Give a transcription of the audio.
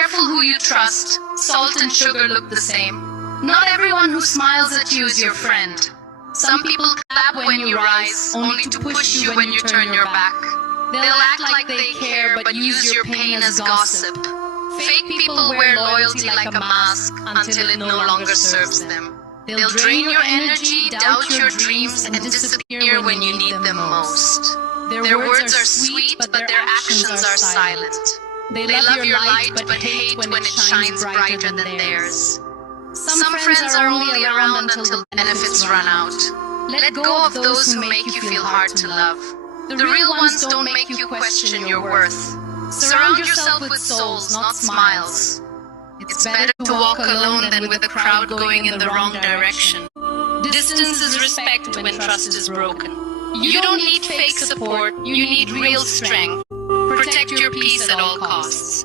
careful who you trust. Salt and sugar look the same. Not everyone who smiles at you is your friend. Some people clap when you rise, only to push you when you turn your back. They'll act like they care, but use your pain as gossip. Fake people wear loyalty like a mask until it no longer serves them. They'll drain your energy, doubt your dreams, and disappear when you need them most. Their words are sweet, but their actions are silent. They love your light, but hate when it shines brighter than theirs. Some friends are only around until benefits run out. Let go of those who make you feel hard to love. The real ones don't make you question your worth. Surround yourself with souls, not smiles. It's better to walk alone than with a crowd going in the wrong direction. Distance is respect when trust is broken. You don't need fake support, you need real strength. Protect your peace at all costs.